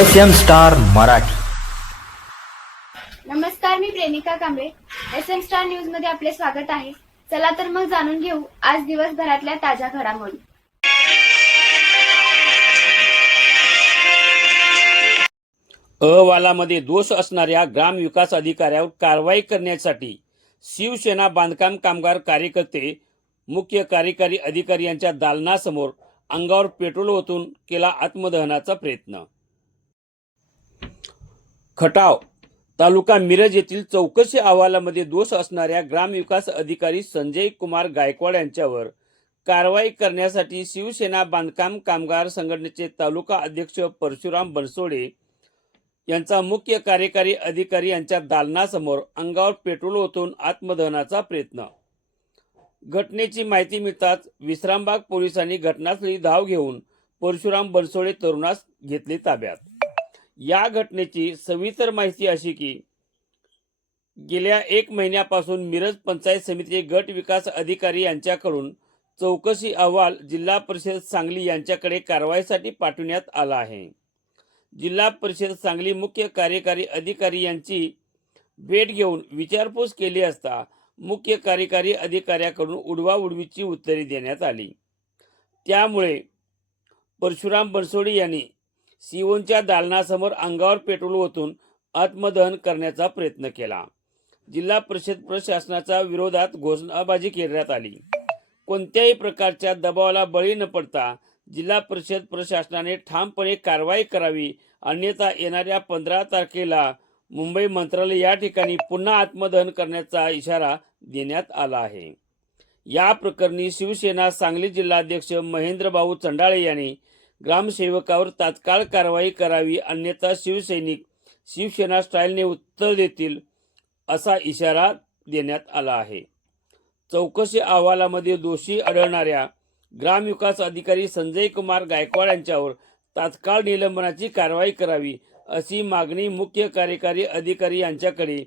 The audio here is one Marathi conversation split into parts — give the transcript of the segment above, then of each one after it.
S M star Marathi. नमस्कार मी Premika Kamble. S M star न्यूजमध्ये आपले स्वागत आहे. चला तर मग जाणून घेऊ आज दिवसभरातल्या ताज्या घडामोडी. अहवालामध्ये दोष असणाऱ्या ग्रामविकास अधिकाऱ्यावर कारवाई करण्यासाठी शिवसेना बांधकाम कामगार कार्यकर्ते मुख्य कार्यकारी अधिकारी यांच्या दालनासमोर अंगावर पेट्रोल ओतून केला आत्मदहनाचा प्रयत्न. खटाव तालुका मिरज येथील चौकशी अहवालामध्ये दोष असणाऱ्या ग्रामविकास अधिकारी संजय कुमार गायकवाड यांच्यावर कारवाई करण्यासाठी शिवसेना बांधकाम कामगार संघटनेचे तालुका अध्यक्ष परशुराम बनसोडे यांचा मुख्य कार्यकारी अधिकारी यांच्या दालनासमोर अंगावर पेट्रोल ओतून आत्मदहनाचा प्रयत्न. घटनेची माहिती मिळताच विश्रामबाग पोलिसांनी घटनास्थळी धाव घेऊन परशुराम बनसोडे तरुणास घेतले ताब्यात. या घटनेची सविस्तर माहिती अशी की गेल्या एक महिन्यापासून मिरज पंचायत समितीचे गट विकास अधिकारी यांच्याकडून चौकशी अहवाल जिल्हा परिषद सांगली यांच्याकडे कारवाईसाठी पाठवण्यात आला आहे. जिल्हा परिषद सांगली मुख्य कार्यकारी अधिकारी यांची भेट घेऊन विचारपूस केली असता मुख्य कार्यकारी अधिकाऱ्याकडून उडवाउडवीची उत्तरे देण्यात आली. त्यामुळे परशुराम बनसोडे यांनी सिओनच्या दालनासमोर अंगावर पेट्रोल ओतून आत्मदहन करण्याचा प्रयत्न केला. जिल्हा परिषद प्रशासनाच्या विरोधात घोषणाबाजी करण्यात आली कोणत्याही प्रकारच्या दबावाला बळी न पडता जिल्हा परिषद प्रशासनाने ठामपणे कारवाई करावी. अन्यथा येणाऱ्या पंधरा तारखेला मुंबई मंत्रालय या ठिकाणी पुन्हा आत्मदहन करण्याचा इशारा देण्यात आला आहे. या प्रकरणी शिवसेना सांगली जिल्हाध्यक्ष महेंद्रभाऊ चंडाळे यांनी ग्रामसेवकावर तात्काळ कारवाई करावी अन्यथा शिवसैनिक शिवसेना स्टाईलने उत्तर देतील असा इशारा देण्यात आला आहे. चौकशी अहवालामध्ये दोषी आढळणाऱ्या ग्रामविकास अधिकारी संजय कुमार गायकवाड यांच्यावर तात्काळ निलंबनाची कारवाई करावी अशी मागणी मुख्य कार्यकारी अधिकारी यांच्याकडे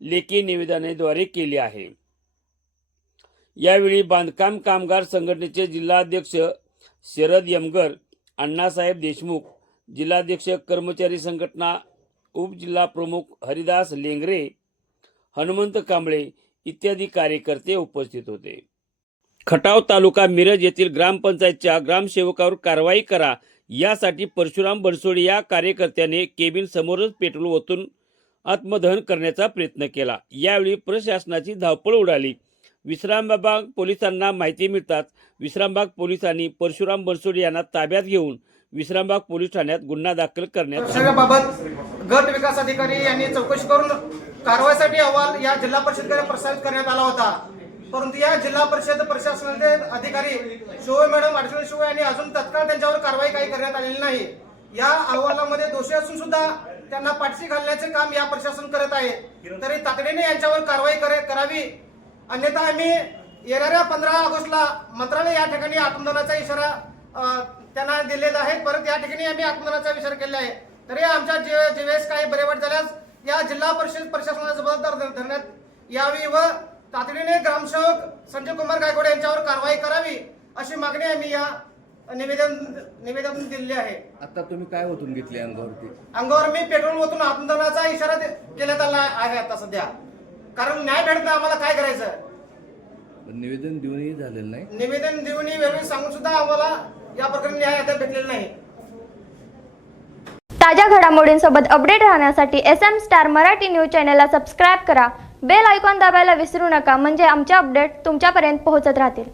लेखी निवेदनाद्वारे केली आहे. यावेळी बांधकाम कामगार संघटनेचे जिल्हाध्यक्ष शरद यमगर अण्णासाहेब देशमुख जिल्हाध्यक्ष कर्मचारी संघटना उपजिल्हा प्रमुख हरिदास लेंगरे हनुमंत कांबळे इत्यादी कार्यकर्ते उपस्थित होते. खटाव तालुका मिरज येथील ग्रामपंचायतच्या ग्रामसेवकावर कारवाई करा यासाठी परशुराम बनसोडे या कार्यकर्त्याने केबिन समोरच पेट्रोल ओतून आत्मदहन करण्याचा प्रयत्न केला. यावेळी प्रशासनाची धावपळ उडाली. विश्रामबाग पोलिसांना माहिती मिळताच विश्रामबाग पोलिसांनी परशुराम बनसोड यांना ताब्यात घेऊन विश्रामबाग पोलीस ठाण्यात गुन्हा दाखल करण्यात आला. गट विकास अधिकारी यांनी चौकशी करून कारवाईसाठी अहवाल या जिल्हा परिषदेकडे प्रसारित करण्यात आला होता. परंतु या जिल्हा परिषद प्रशासनाचे अधिकारी शिवय मॅडम अडचणी शिवय यांनी अजून तत्काळ त्यांच्यावर कारवाई काही करण्यात आलेली नाही. या अहवालामध्ये दोषी असून सुद्धा त्यांना पाठशी घालण्याचे काम या प्रशासन करत आहे. तरी तातडीने यांच्यावर कारवाई करावी. अन्यथा आम्ही येणाऱ्या पंधरा ऑगस्टला मंत्रालय या ठिकाणी आत्मदानाचा इशारा त्यांना दिलेला आहे. परत या ठिकाणी आम्ही आत्मदानाचा विचार केला आहे. तरी आमच्या जे जेवेळेस काही बरे वाट झाल्यास या जिल्हा परिषद प्रशासनाला जबाबदार धर- धरण्यात यावी व तातडीने ग्रामसेवक संजय कुमार गायकवाड यांच्यावर कारवाई करावी अशी मागणी आम्ही या निवेदन निवेदन दिलेली आहे. आता तुम्ही काय ओतून घेतली अंगावरती? अंगावर मी पेट्रोल ओतून आत्मदानाचा इशारा देण्यात आला आहे आता सध्या. कारण न्याय भेटत नाही आम्हाला काय करायचं? निवेदन देऊनही झालेलं नाही. निवेदन देऊन वेळोवेळी सांगून सुद्धा आम्हाला या प्रकरणी न्याय आता भेटलेला नाही. ताज्या घडामोडींसोबत अपडेट राहण्यासाठी S M star Marathi news चॅनलला सबस्क्राईब करा. बेल आयकॉन दाबायला विसरू नका. म्हणजे आमचे अपडेट तुमच्यापर्यंत पोहोचत राहतील.